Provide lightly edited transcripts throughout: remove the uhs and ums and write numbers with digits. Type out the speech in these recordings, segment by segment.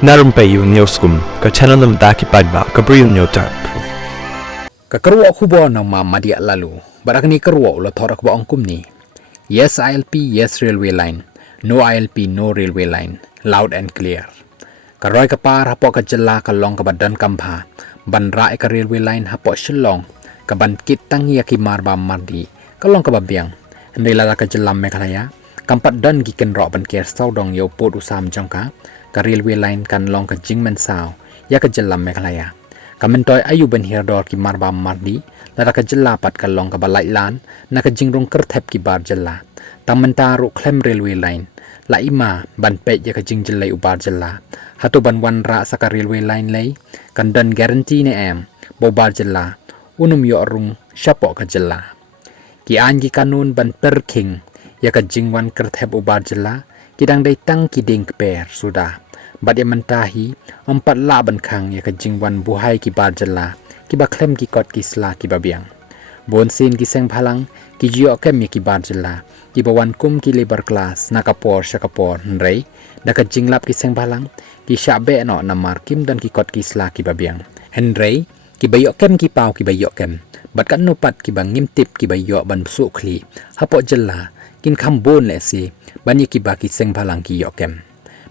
Narumpayu Neoskum, ka channel nam daki padba, ka briu nyotar. Kakarwa kubo ng mamadia lalu, barak ni karwa ulo thorak ba angkum ni. Yes ILP, yes railway line. No ILP, no railway line. Loud and clear. Karoy kapar hapo ka jala kalong kabadan kampa. Banra ka railway line hapo shilong. Kaban kitang yaki marba mardi. Kalong kababiang. Hindi lala ka jalam mekalaya. Kampat dan giken ro ban kier saudong yo pot usam jangka. Ka railway line kan long ka jingmen sao. Ya ka jalam mekalaya. Kamentoy ayu ben hirdor ki marba mardi. Lada ka jala pat kalong ka balai lan. Na ka jingrong kertep ki bar jala. Tang mentaru klem railway line. La ima ban pet ya ka jing jelai ubar jala. Hatu ban wan ra sa ka railway line lay. Kan dan guarantee ni em. Bo bar jala. Unum yo arung syapo ka jala. Ki an ki kanun ban perking. Ya ka jing wan kertep ubar jala. Kidang day tang kiding keper sudah. Bat ya mentahi. Empat la ban kang ya ka jing wan buhay ki bar jala. Ki ba klem ki kot ki sla ki babiang. Bon sin ki seng phalang. Ki jiyo kem ya ki bar jala. Ki bawan kum ki labor class. Nakapor syakapor nrei. Daka jing lap ki seng phalang. Ki syabe no namar kim dan ki kot ki sla ki babiang. Henrei. Ki bayok kem ki pau ki bayok kem. Bat kan nupat ki bang ngimtip ki bayok ban su kli. Hapo jala. Kin kambon le si. Ban ya ki ba ki seng phalang ki yok kem.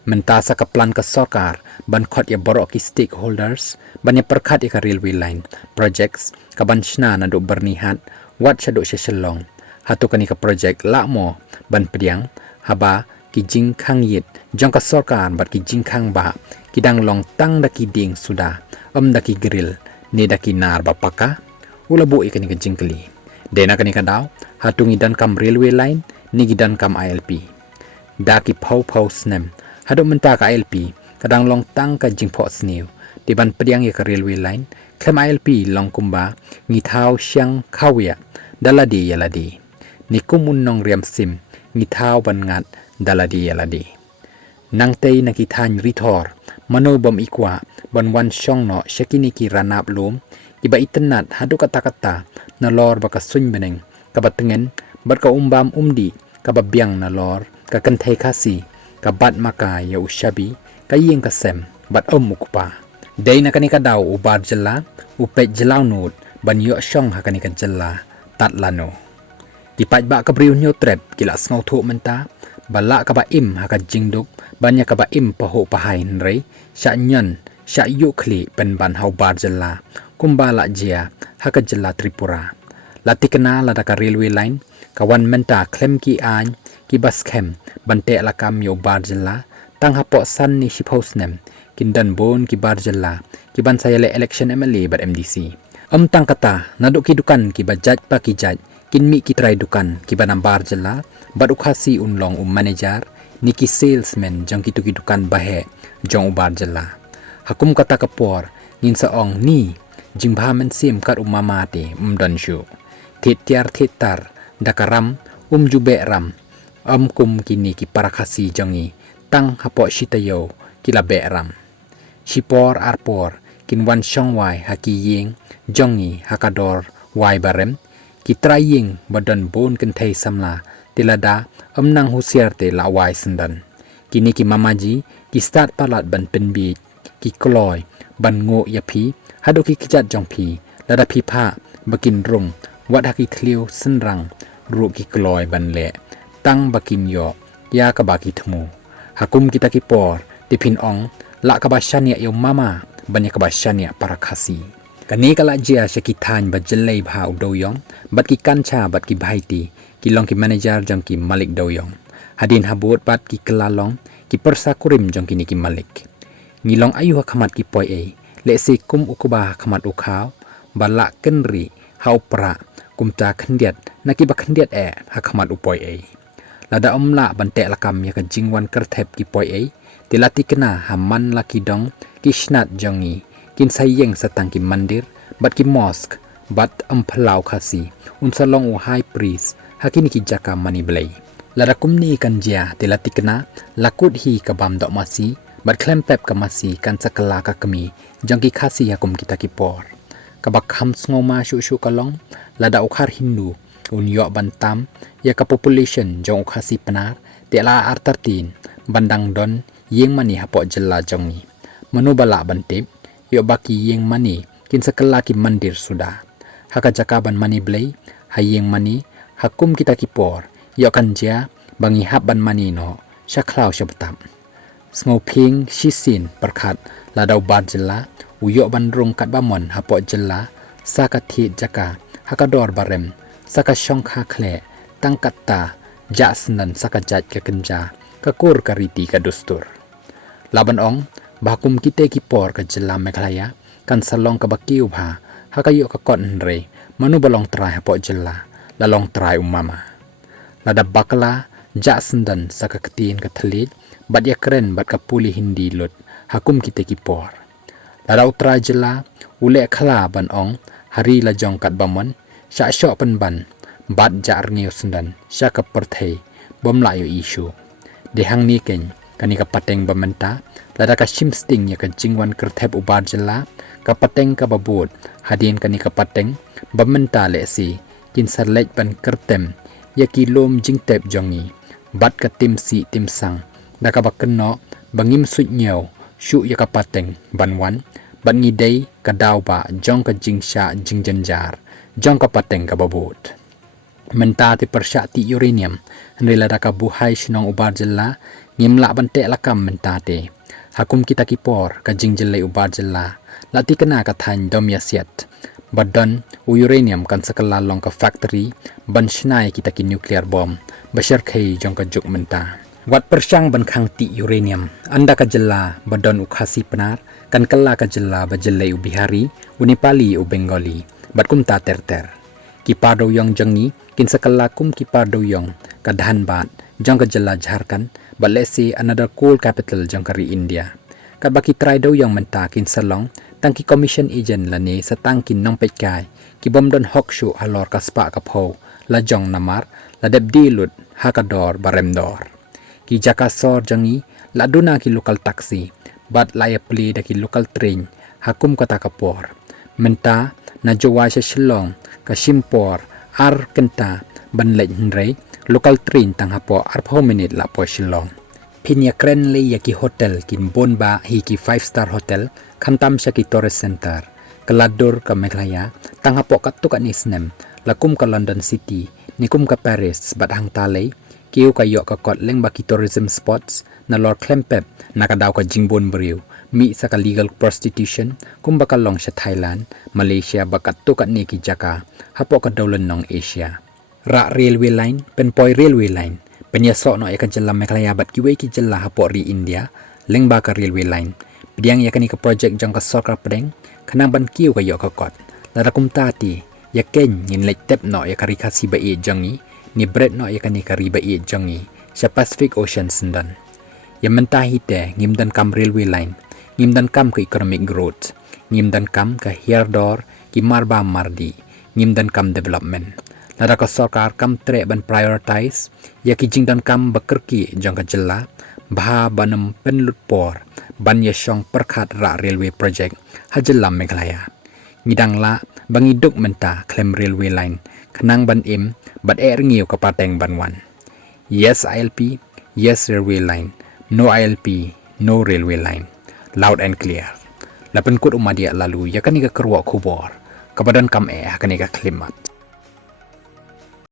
Mentasa ka plan ka sorkar. Ban kot ya borok ki stakeholders. Ban ya perkat ya ka railway line. Projects. Ka ban shna na do bernihat. Wat syaduk syaselong. Hatu kani ka project la mo. Ban pediang. Haba ki jing kang yit. Jong ka sorkar bat ki jing kang ba. Kidang long tang da ki ding sudah. Da ki grill. Ni da ki nar bapaka. Ula bu ikani ka jing keli. Dena kani ka daw. Hatu ngidan kam railway line. Ni gidan kam ILP. Da ki pau snem. Hadu menta ka ILP. Kadang long tang ka jing po snew. Di ban pediang ya ka railway line. Klem ILP long kumba. Ngitaw siyang kawya. Daladi yaladi. Ni kumun nong riam sim. Ngitaw ban ngat. Daladi yaladi. Nang tay nakitany ritor. Mano bom ikwa. Ban wan syong no. Syakini ki ranap lum. Iba itenat. Hadu kata-kata. Na lor baka suny beneng. Kabatengen. Bat ka umbam umdi. Kababiang na lor. Kakantay kasi. Kabat maka ya usyabi. Kayeng kasem. Bat mukupa. Day na kanika daw ubar jala. Upet jalaw nut. Ban yo syong ha kanika jala. Tat lano. Dipat ba kabriw nyo trep. Kila sngaw tu menta. Bala ka ba im ha ka jingduk. Banya ka ba im paho pahay nrei. Sya nyon. Sya yu kli pen ban hau bar jala. Kumbala jia. Ha ka jala Tripura. Lati kena lada ka railway line. Kawan menta klem ki any. Ki bas kem. Bante lakam yo bar jala. Tang hapo san ni shipos nem. Kindan bon ki bar jala. Ki ban saya le election MLA bat MDC. Tang kata. Naduk ki dukan ki ba jaj pa ki jaj. Kinmi ki try dukan. Ki ba bar jala. Bat ukasi unlong manager. Ni ki salesman. Jang ki tuki dukan bahe. Jong ubar jala. Hakum kata kapor. Ngin saong ni. Jing bahaman sim kat umamati. Don syu. Titiar titar. Dakaram. Jube ram. Kum kini ki parakasi jangi. Tang hapo shitayo. Kila be ram. Shipor arpor. Kinwan syong wai haki ying. Jangi hakador wai barem. Ki traying badan bon kentay samla. Tilada. Nang husiar te la wai sendan. Kini ki mamaji. Ki start palat ban penbi. Ki kloy. Ban ngo yapi. Hado ki kijat jong pi. Lada pi pa. Bakin rung. Wat haki kliu senrang. Ru ki kloy ban le. Tang bakin yo. Ya ka baki temu. Hakum kita kipor. Dipin ong. La ka ba syania yo mama. Banya ka ba syania para kasi. Kani kala jia syakitany ba jelay bha udoyong. Bat ki kancha bat ki bhaiti. Kilong ki manager jong ki malik doyong. Hadin habut bat ki kelalong. Ki persa kurim jong kini ki malik. Ngilong ayu hakamat ki poy e. Lesi kum ukuba hakamat ukaw. Balak kenri. Hau pra. Kumta kendiat. Nakiba kendiat hakamat upoy e. Lada la bante lakam ya ka jingwan kertep ki poy e. Tilati kena haman laki dong. Kishnat jongi. Kin sayeng satang ki mandir. Bat ki mosque. Bat pelau kasi. Salong u high priest. Hakini ki jaka mani belay. Lada kumni kan jia. Tilati kena. Lakut hi kabam dok masi. Bat klempep ka masi. Kan sakala ka kemi. Jang ki kasi hakum kita ki por. Kabak ham ngoma syuk kalong. Lada ukhar Hindu. Unyok bantam. Ya ka population jong ukhasi penar. Tiala artartin. Bandang don. Yeng mani hapo jela jongi. manu bala bantip yo baki yeng mani kin sekala ki mandir sudah haka jakaban mani blay hayeng mani hakum kita kipor yo kanja bangi habban mani no syaklau syabetam Ngoping shisin perkat ladau bar jela uyok bandrung kat bamon hapok jela sakathi jaka hakador barem saka syongkha khle tangkatta jasnan saka jat ke kenja kakur kariti ka dustur laban ong bakum kite kipor ka jela meklaya kan salong ka bakiu bha hakayo ka kon re manu balong trai hapok jela lalong trai umama lada bakla jasnan saka ketin ka thalit bat ya keren bat kapuli hindi lut hakum kita kipor ladau tra jela ule khala ban ong hari la jong kat bamon sya syok pen ban bat jar ngiu sendan sya ka perthei bom la yo isu de hang ni ken kani ka pateng bamenta lada ka shim sting ya ka jingwan kerthep ubar jela ka pateng ka babut hadin kani ka pateng bamenta le si kin sarlej ban kertem ya ki lom jingtep jongi bat ka tim si tim sang daka bakeno bangim suit nyau shu ya kapateng banwan ban ngidei kadau ba jong ka jingsha jingjanjar jong kapateng ka babut menta ti persyati uranium nila daka buhai shinong ubar jella ngimla bante lakam menta te hakum kita kipor ka jingjelle ubar jella lati kena ka than dom yasiat badon uranium kan sekala long ka factory ban shnai kita ki nuclear bomb bashar khai jong ka juk menta wat persyang ban khang ti uranium anda ka jella badon ukhasi penar kan kala ka jella bajelle ubihari unipali u bengali bat kum ta terter ki pado yong jangi kin sakala kum ki pado yong ka dhan bat jong ka jella jharkhand balesi another coal capital jong kari india ka baki try do yong menta kin salong tangki commission agent lani sa tangkin nong pekai ki bom don hokshu halor ka spa ka pho la jong namar la deb dilut hakador baremdor ki jakasor jangi laduna ki local taxi bat laya pli da ki local train hakum kota kapor menta na jowa sa shillong ka shimpor ar kenta ban lej nrei local train tang hapo ar 4 minute la po shillong pinya kren le ya ki hotel kin bonba hi ki 5-star hotel khantam sa ki tourist center kaladur ka meklaya tang hapo katuk anisnem lakum ka london city nikum ka paris bat hang talei kiu ka yok ka kot leng baki tourism spots na lor klempep nakadaw ka jingbon beriu mi sa ka legal prostitution kum bakal long sa Thailand Malaysia bakat tu kat ni ki jaka hapo ka dawlan nong Asia ra railway line pen poi railway line penya sok no ya ka jella meklaya bat kiwe ki jella hapo ri India leng ba ka railway line pidiang ya kani ka project jong ka sarkar pedeng khanang ban kiu ka yok ka kot la kum tati ya ken yin lek tep no ya ka rikasi ba e jangi ni bread no ya kani kariba i jangi sa Pacific Ocean sendan ya mentahi te ngimdan kam railway line ngimdan kam ke economic growth ngimdan kam ke hirdor ki marba mardi ngimdan kam development lada ka sarkar kam tre ban prioritize ya ki jingdan kam bakerki jang ka jella bha banam penlut por ban ya shong perkhat ra railway project hajelam meglaya ngidang la bangiduk menta klem railway line khanang ban im bat ngiu ka pateng banwan yes ILP yes railway line no ILP no railway line loud and clear lapan kut umadia lalu ya kanika kerwa kubor kabadan kam kani ka klimat